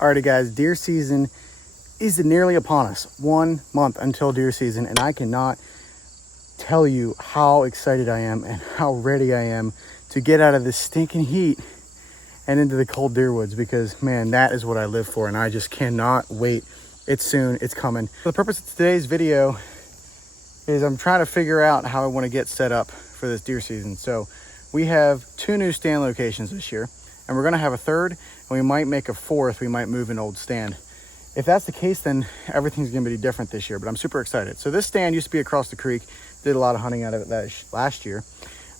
Alrighty guys, deer season is nearly upon us. 1 month until deer season, and I cannot tell you how excited I am and how ready I am to get out of this stinking heat and into the cold deer woods, because man, that is what I live for, and I just cannot wait. It's soon, it's coming. The purpose of today's video is I'm trying to figure out how I want to get set up for this deer season. So we have 2 new stand locations this year, and we're going to have a third, and we might make a fourth. We might move an old stand. If that's the case, then everything's going to be different this year, but I'm super excited. So this stand used to be across the creek. Did a lot of hunting out of it last year.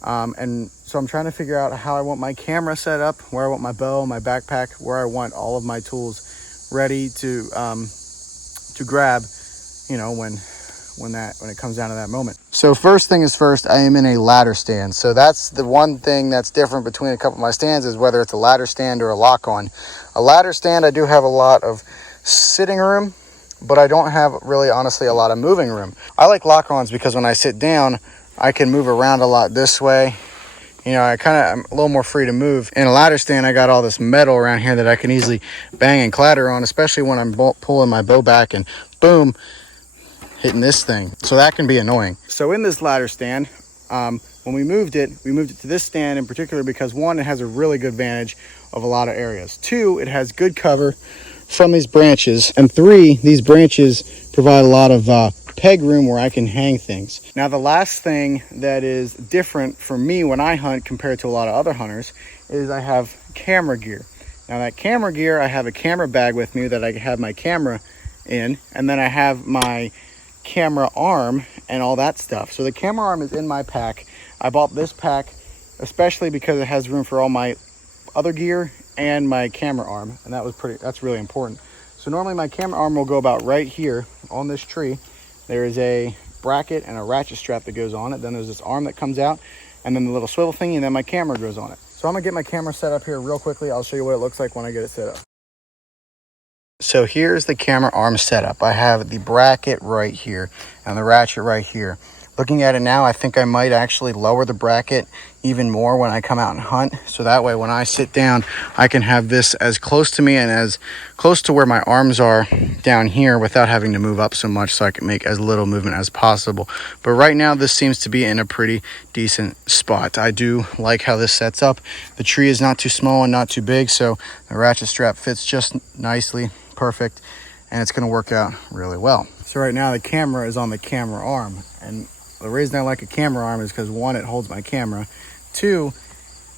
And so I'm trying to figure out how I want my camera set up, where I want my bow, my backpack, where I want all of my tools ready to grab, you know, when it comes down to that moment. So first thing is first, I am in a ladder stand. So that's the one thing that's different between a couple of my stands, is whether it's a ladder stand or a lock-on. A ladder stand, I do have a lot of sitting room, but I don't have really, honestly, a lot of moving room. I like lock-ons because when I sit down, I can move around a lot this way. You know, I'm a little more free to move. In a ladder stand, I got all this metal around here that I can easily bang and clatter on, especially when I'm pulling my bow back and boom, hitting this thing. So that can be annoying. So in this ladder stand, when we moved it to this stand in particular because 1, it has a really good vantage of a lot of areas. 2, it has good cover from these branches. And 3, these branches provide a lot of peg room where I can hang things. Now, the last thing that is different for me when I hunt compared to a lot of other hunters is I have camera gear. Now that camera gear, I have a camera bag with me that I have my camera in, and then I have my camera arm and all that stuff. So the camera arm is in my pack. I bought this pack especially because it has room for all my other gear and my camera arm, and that's really important. So normally my camera arm will go about right here on this tree. There is a bracket and a ratchet strap that goes on it. Then there's this arm that comes out, and then the little swivel thingy, and then my camera goes on it. So I'm gonna get my camera set up here real quickly. I'll show you what it looks like when I get it set up. So here's the camera arm setup. I have the bracket right here and the ratchet right here. Looking at it now, I think I might actually lower the bracket even more when I come out and hunt. So that way when I sit down, I can have this as close to me and as close to where my arms are down here without having to move up so much, so I can make as little movement as possible. But right now, this seems to be in a pretty decent spot. I do like how this sets up. The tree is not too small and not too big, so the ratchet strap fits just nicely. Perfect, and it's going to work out really well. So right now the camera is on the camera arm, and the reason I like a camera arm is because 1, it holds my camera. 2,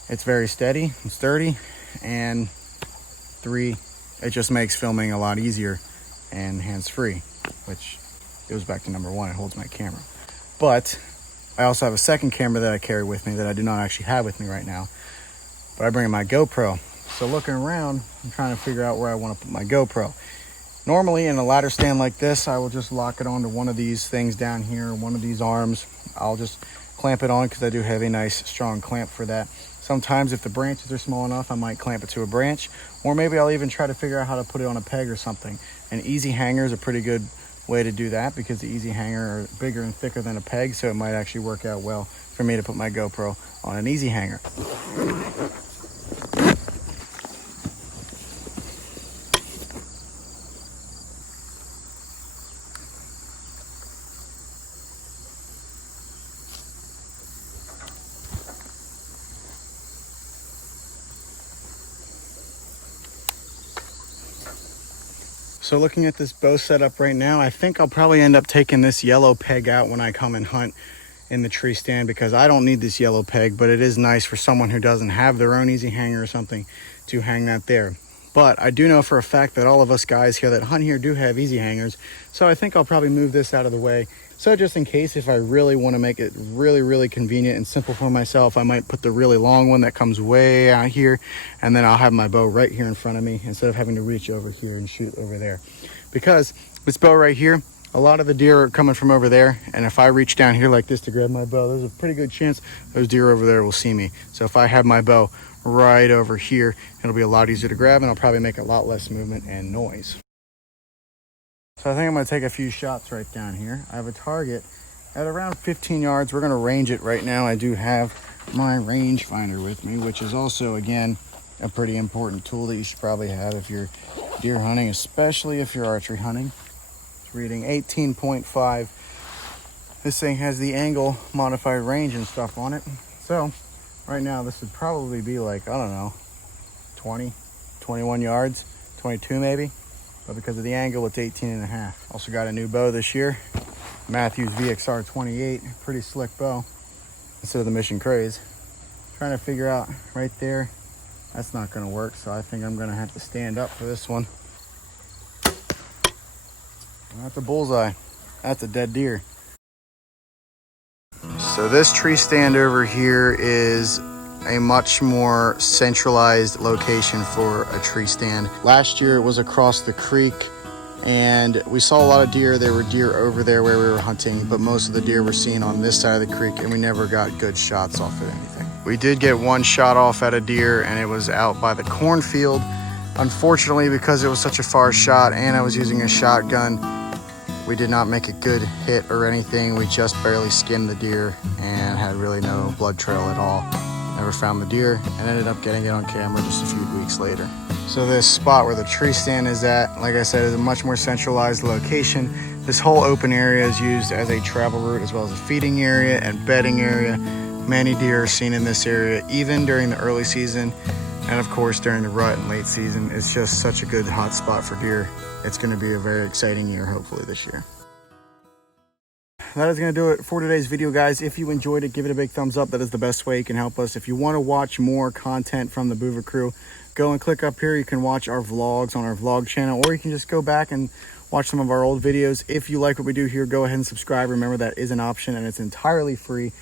it's very steady and sturdy, and 3, it just makes filming a lot easier and hands-free, which goes back to number 1, it holds my camera. But I also have a second camera that I carry with me that I do not actually have with me right now, but I bring in my GoPro. So looking around, I'm trying to figure out where I want to put my GoPro. Normally in a ladder stand like this, I will just lock it onto one of these things down here, one of these arms. I'll just clamp it on because I do have a nice strong clamp for that. Sometimes if the branches are small enough, I might clamp it to a branch, or maybe I'll even try to figure out how to put it on a peg or something. An easy hanger is a pretty good way to do that because the easy hanger are bigger and thicker than a peg, so it might actually work out well for me to put my GoPro on an easy hanger. So looking at this bow setup right now, I think I'll probably end up taking this yellow peg out when I come and hunt in the tree stand, because I don't need this yellow peg, but it is nice for someone who doesn't have their own easy hanger or something to hang that there. But I do know for a fact that all of us guys here that hunt here do have easy hangers, so I think I'll probably move this out of the way. So just in case, if I really want to make it really convenient and simple for myself, I might put the really long one that comes way out here, and then I'll have my bow right here in front of me instead of having to reach over here and shoot over there. Because this bow right here, a lot of the deer are coming from over there, and if I reach down here like this to grab my bow, there's a pretty good chance those deer over there will see me. So if I have my bow right over here, it'll be a lot easier to grab, and I'll probably make a lot less movement and noise. So I think I'm going to take a few shots right down here. I have a target at around 15 yards. We're going to range it right now. I do have my range finder with me, which is also, again, a pretty important tool that you should probably have if you're deer hunting, especially if you're archery hunting. It's reading 18.5. This thing has the angle modified range and stuff on it. So right now this would probably be like, I don't know, 20, 21 yards, 22 maybe. But because of the angle, it's 18.5. Also got a new bow this year. Matthews VXR 28, pretty slick bow instead of the Mission Craze. Trying to figure out right there, that's not gonna work, so I think I'm gonna have to stand up for this one. That's a bullseye. That's a dead deer. So this tree stand over here is a much more centralized location for a tree stand. Last year it was across the creek and we saw a lot of deer. There were deer over there where we were hunting, but most of the deer were seen on this side of the creek and we never got good shots off of anything. We did get one shot off at a deer and it was out by the cornfield. Unfortunately, because it was such a far shot and I was using a shotgun, we did not make a good hit or anything. We just barely skinned the deer and had really no blood trail at all. Never found the deer and ended up getting it on camera just a few weeks later. So this spot where the tree stand is at, like I said, is a much more centralized location. This whole open area is used as a travel route as well as a feeding area and bedding area. Many deer are seen in this area, even during the early season. And of course, during the rut and late season, it's just such a good hot spot for deer. It's gonna be a very exciting year, hopefully this year. That is going to do it for today's video, guys. If you enjoyed it, give it a big thumbs up. That is the best way you can help us. If you want to watch more content from the Boover crew, go and click up here. You can watch our vlogs on our vlog channel, or you can just go back and watch some of our old videos. If you like what we do here, go ahead and subscribe. Remember, that is an option and it's entirely free.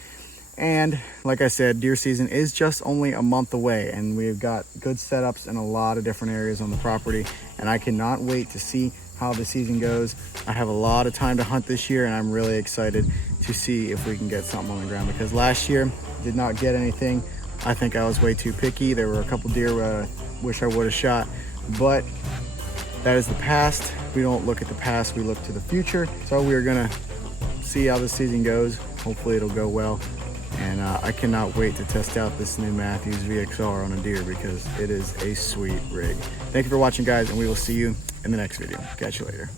And like I said, deer season is just only a month away and we've got good setups in a lot of different areas on the property, and I cannot wait to see how the season goes. I have a lot of time to hunt this year and I'm really excited to see if we can get something on the ground, because last year did not get anything. I think I was way too picky. There were a couple deer I wish I would have shot, but that is the past. We don't look at the past, we look to the future. So we're gonna see how the season goes. Hopefully it'll go well. And I cannot wait to test out this new Matthews VXR on a deer because it is a sweet rig. Thank you for watching, guys, and we will see you in the next video. Catch you later.